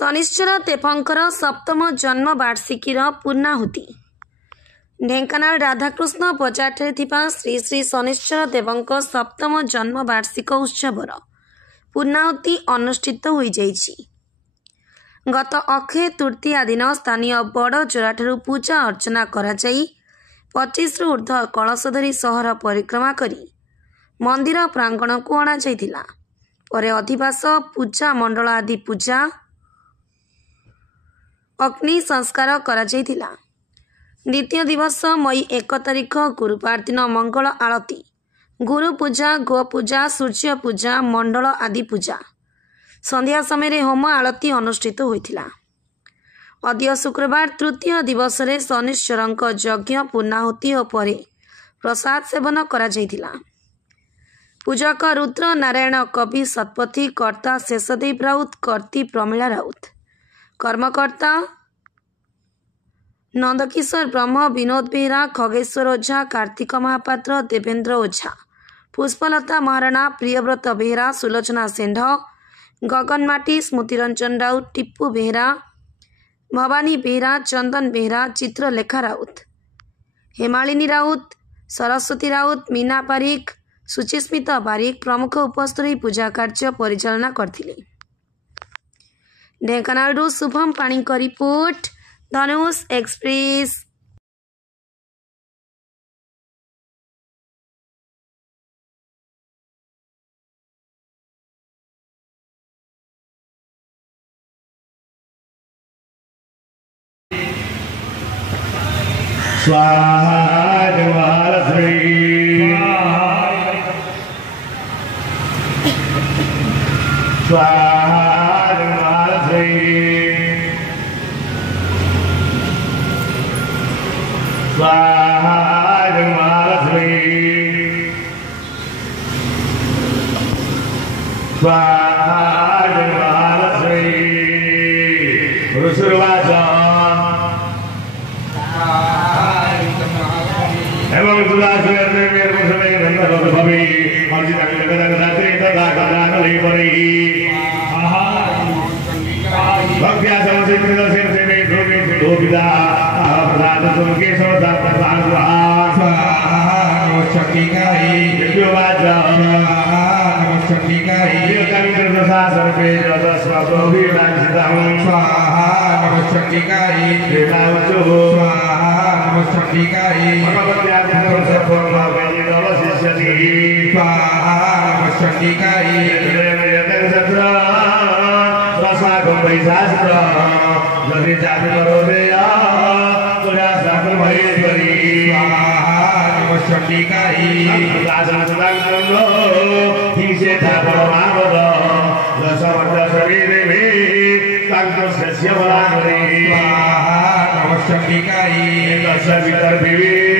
शनिश्चर तेपंकर सप्तम जन्म वार्षिकीर पूर्णाहुति ढेंकानाल राधाकृष्ण बजारଠାରେ ଥିବା श्री श्री शनिश्चर देवଙ୍କ सप्तम जन्म वार्षिक उत्सवर पूर्णाहुति अनुष्ठित होई जाइछि। गत अक्षय तृतीया दिन स्थानीय बड़ जोराठारु पूजा अर्चना करा जाई 25 रु ऊर्ध्व कलश धरी सहर परिक्रमा करी मंदिर प्रांगण को अणा जाइथिला। परे अधिवास पूजा मंडल आदि पूजा अग्नि संस्कार करा जाइथिला। द्वितीय दिवस मई 1 तारिख गुरुवार दिन मंगल आरती, गुरु पूजा, गो पूजा, सूर्य पूजा, मंडल आदि पूजा, संध्या समय होम आरती अनुष्ठित होइथिला। अद्य शुक्रवार तृतीय दिवस रे शनिश्चरंक यज्ञ पूर्णाहुति और परे प्रसाद सेवन करा जाइथिला। पूजक रुद्र नारायण कवि शतपथी, कर्ता शेषदेव राउत, कर्ती प्रमीला राउत, कर्मकर्ता नंदकिशोर ब्रह्म, विनोद बेहरा, खगेश्वर ओझा, कार्तिक महापात्र, देवेंद्र ओझा, पुष्पलता महाराणा, प्रियव्रत बेहरा, सुलोचना सेंढ, गगन माटी, स्मृतिरंजन राउत, टिप्पू बेहरा, भवानी बेहरा, चंदन बेहरा, चित्रलेखा राउत, हेमालिनी राउत, सरस्वती राउत, मीना पारिक, सुचिस्मिता बारिक प्रमुख उपस्थित रही पूजा कार्य परिचालना करथिले। ढेंकानाल शुभम पाणी का रिपोर्ट, धनुष एक्सप्रेस। Namaste.